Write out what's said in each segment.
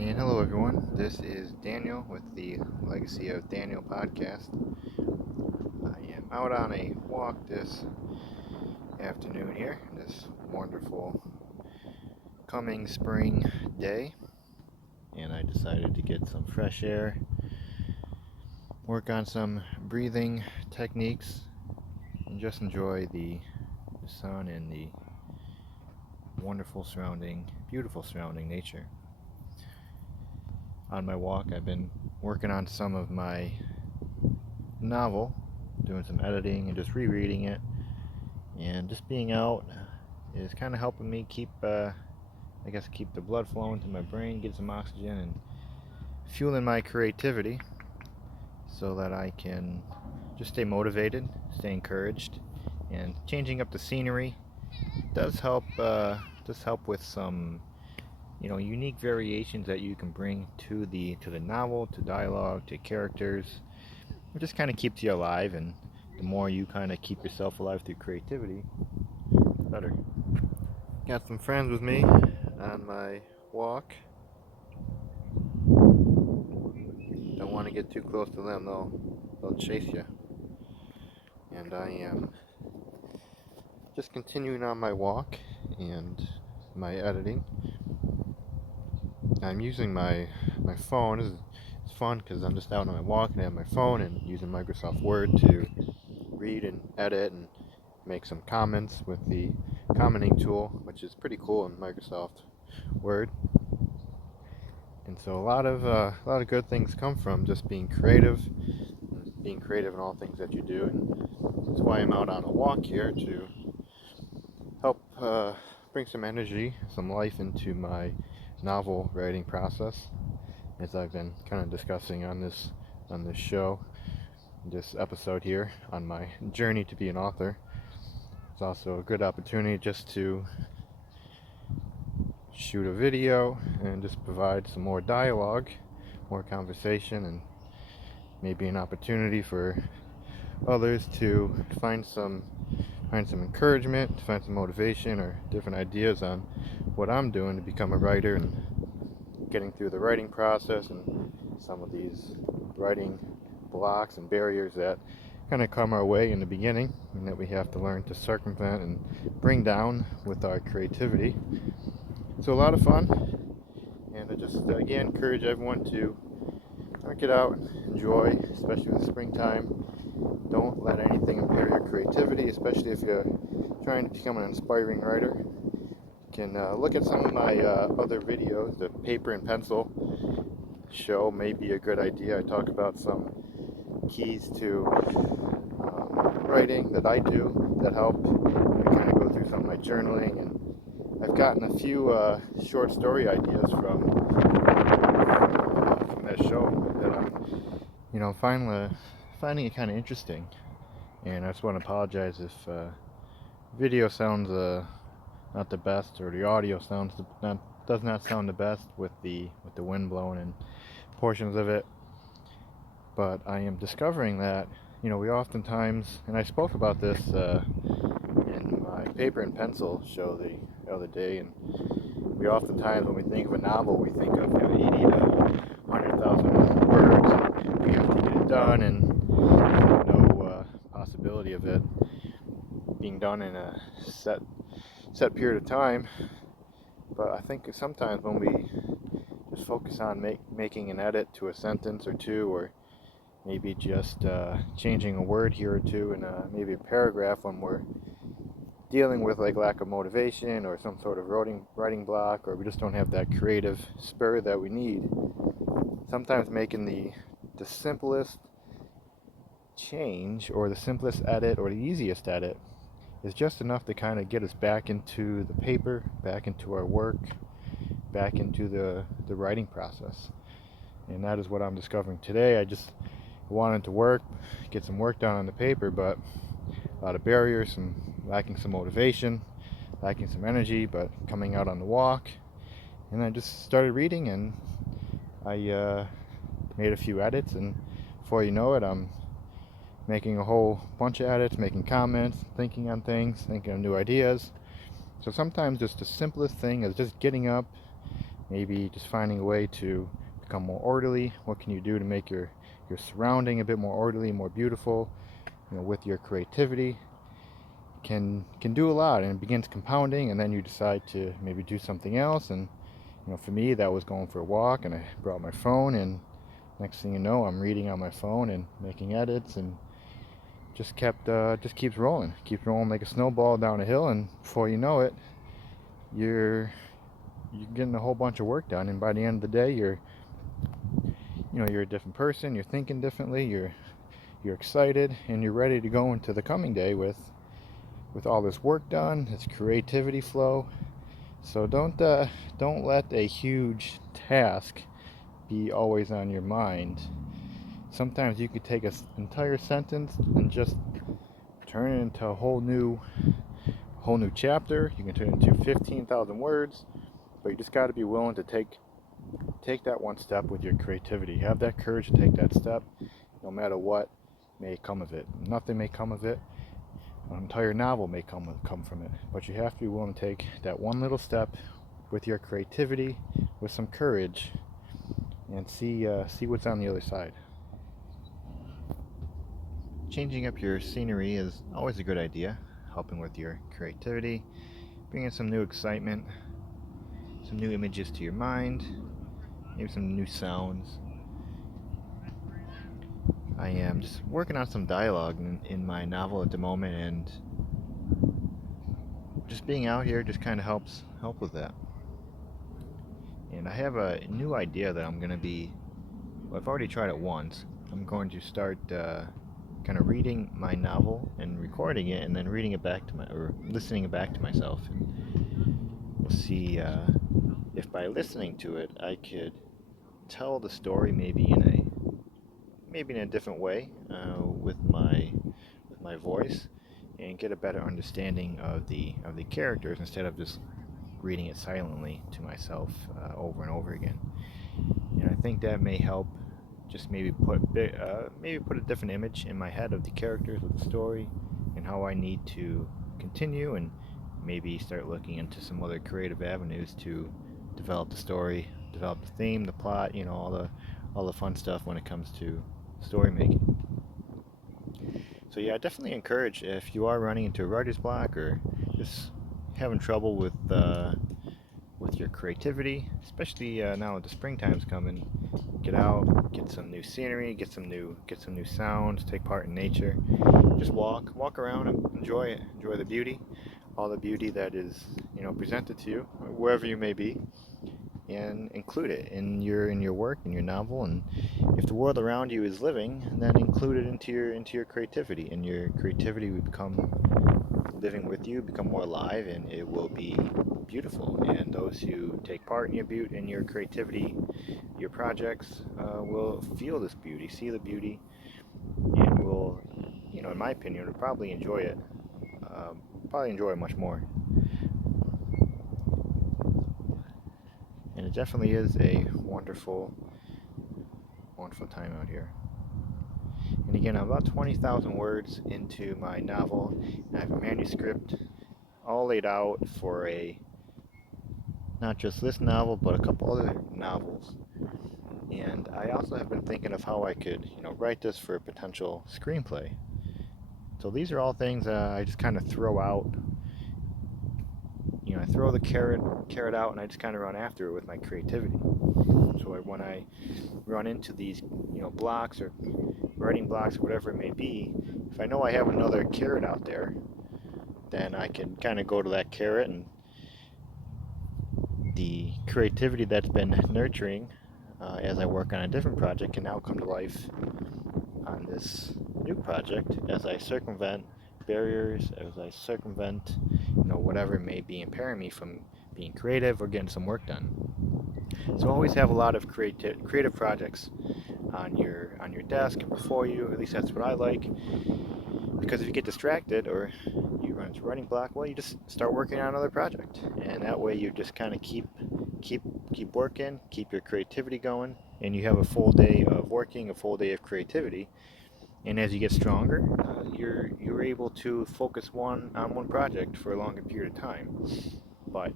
And hello, everyone. This is Daniel with the Legacy of Daniel podcast. I am out on a walk this afternoon here, this wonderful coming spring day, and I decided to get some fresh air, work on some breathing techniques, and just enjoy the sun and the beautiful surrounding nature. On my walk, I've been working on some of my novel, doing some editing and just rereading it, and just being out is kind of helping me keep the blood flowing to my brain, get some oxygen, and fueling my creativity so that I can just stay motivated, stay encouraged. And changing up the scenery does help with some unique variations that you can bring to the novel, to dialogue, to characters. It just kind of keeps you alive, and the more you kind of keep yourself alive through creativity, the better. Got some friends with me on my walk. Don't want to get too close to them, they'll chase you. And I am just continuing on my walk and my editing. I'm using my phone. It's fun because I'm just out on my walk and I have my phone and using Microsoft Word to read and edit and make some comments with the commenting tool, which is pretty cool in Microsoft Word. And so a lot of good things come from just being creative in all things that you do. And that's why I'm out on a walk here, to help bring some energy, some life into my novel writing process, as I've been kind of discussing on this show, this episode here on my journey to be an author. It's also a good opportunity just to shoot a video and just provide some more dialogue, more conversation, and maybe an opportunity for others to find some encouragement, find some motivation or different ideas on what I'm doing to become a writer and getting through the writing process and some of these writing blocks and barriers that kind of come our way in the beginning and that we have to learn to circumvent and bring down with our creativity. So a lot of fun, and I just again encourage everyone to get out, enjoy, especially with springtime. Don't let anything impair your creativity, especially if you're trying to become an inspiring writer. You can look at some of my other videos. The paper and pencil show may be a good idea. I talk about some keys to writing that I do that help. I kind of go through some of my journaling, and I've gotten a few short story ideas from that show that I'm finding it kind of interesting. And I just want to apologize if video sounds not the best, or the audio does not sound the best with the wind blowing and portions of it. But I am discovering that we oftentimes, and I spoke about this in my paper and pencil show the other day, and we oftentimes, when we think of a novel, we think of 80 to 100,000 words, and we have to get it done, and there's no possibility of it being done in a set period of time. But I think sometimes when we just focus on making an edit to a sentence or two, or maybe just changing a word here or two in maybe a paragraph, when we're dealing with like lack of motivation or some sort of writing block, or we just don't have that creative spirit that we need, sometimes making the simplest change or the simplest edit or the easiest edit is just enough to kind of get us back into the paper, back into our work, back into the writing process. And that is what I'm discovering today. I just wanted to get some work done on the paper, but a lot of barriers, lacking some motivation, lacking some energy. But coming out on the walk, and I just started reading, and I made a few edits, and before you know it, I'm making a whole bunch of edits, making comments, thinking on things, thinking of new ideas. So sometimes just the simplest thing is just getting up, maybe just finding a way to become more orderly. What can you do to make your surrounding a bit more orderly, more beautiful? With your creativity, can do a lot, and it begins compounding, and then you decide to maybe do something else. And for me, that was going for a walk, and I brought my phone, and next thing you know, I'm reading on my phone and making edits, and just keeps rolling like a snowball down a hill, and before you know it, you're getting a whole bunch of work done, and by the end of the day, you're a different person, you're thinking differently, you're excited, and you're ready to go into the coming day with all this work done, this creativity flow. So don't let a huge task be always on your mind. Sometimes you could take an entire sentence and just turn it into a whole new chapter. You can turn it into 15,000 words, but you just got to be willing to take that one step with your creativity. Have that courage to take that step, no matter what may come of it. Nothing may come of it. An entire novel may come from it, but you have to be willing to take that one little step with your creativity, with some courage, and see what's on the other side. Changing up your scenery is always a good idea, helping with your creativity, bringing some new excitement, some new images to your mind, maybe some new sounds. I am just working on some dialogue in my novel at the moment, and just being out here just kind of help with that. And I have a new idea that I'm going to be, well, I've already tried it once. I'm going to start kind of reading my novel and recording it, and then reading it back or listening it back to myself. And we'll see if by listening to it I could tell the story maybe in a different way with my voice, and get a better understanding of the characters instead of just reading it silently to myself over and over again. And I think that may help just maybe put a different image in my head of the characters, of the story, and how I need to continue, and maybe start looking into some other creative avenues to develop the story, develop the theme, the plot, all the fun stuff when it comes to story making. So yeah, I definitely encourage, if you are running into a writer's block or just having trouble with your creativity, especially now that the springtime's coming, get out, get some new scenery, get some new sounds, take part in nature. Just walk around and enjoy it. Enjoy the beauty, all the beauty that is presented to you wherever you may be, and include it in your work, in your novel. And if the world around you is living, then include it into your creativity, and your creativity will become living with you, become more alive, and it will be beautiful. And those who take part in your creativity, your projects, will feel this beauty, see the beauty, and will, in my opinion, would probably enjoy it. Probably enjoy it much more. And it definitely is a wonderful, wonderful time out here. And again, I'm about 20,000 words into my novel, and I have a manuscript all laid out for not just this novel, but a couple other novels. And I also have been thinking of how I could, write this for a potential screenplay. So these are all things I just kind of throw out. I throw the carrot out, and I just kind of run after it with my creativity. So when I run into these, blocks or writing blocks, whatever it may be, if I know I have another carrot out there, then I can kind of go to that carrot, and the creativity that's been nurturing as I work on a different project can now come to life on this new project as I circumvent barriers, as I circumvent, whatever may be impairing me from being creative or getting some work done. So always have a lot of creative projects on your desk before you. At least that's what I like. Because if you get distracted or you run into a writing block, well, you just start working on another project, and that way you just kind of keep working, keep your creativity going, and you have a full day of working, a full day of creativity. And as you get stronger, you're able to focus on one project for a longer period of time. But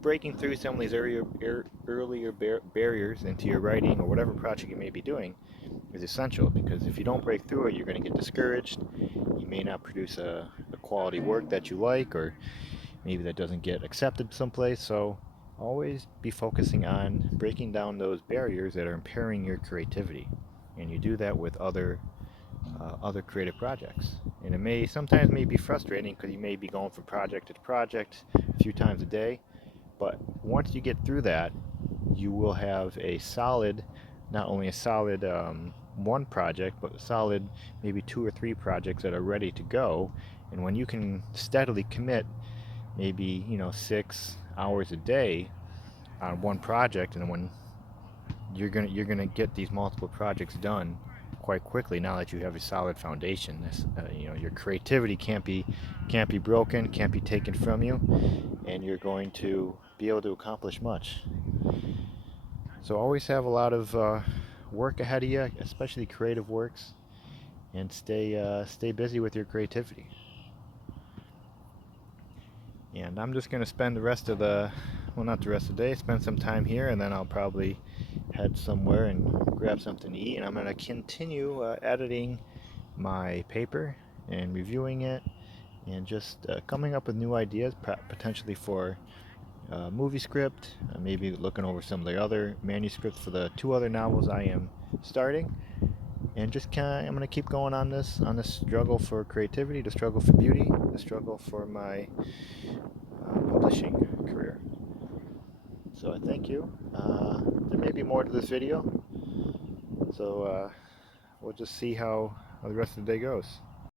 breaking through some of these earlier barriers into your writing or whatever project you may be doing is essential, because if you don't break through it, you're going to get discouraged. You may not produce a quality work that you like, or maybe that doesn't get accepted someplace. So always be focusing on breaking down those barriers that are impairing your creativity, and you do that with other creative projects. And it may sometimes may be frustrating because you may be going from project to project a few times a day, but once you get through that, you will have a solid, not only a solid one project, but a solid maybe 2 or 3 projects that are ready to go. And when you can steadily commit maybe 6 hours a day on one project, and when you're gonna get these multiple projects done quite quickly now that you have a solid foundation. Your creativity can't be broken, can't be taken from you, and you're going to be able to accomplish much. So always have a lot of work ahead of you, especially creative works, and stay busy with your creativity. And I'm just going to spend the rest of not the rest of the day, spend some time here, and then I'll probably head somewhere and grab something to eat. And I'm going to continue editing my paper and reviewing it, and just coming up with new ideas, potentially for movie script, maybe looking over some of the other manuscripts for the 2 other novels I am starting, and just I'm gonna keep going on this struggle for creativity, the struggle for beauty, the struggle for my publishing career. So I thank you. There may be more to this video, so we'll just see how the rest of the day goes.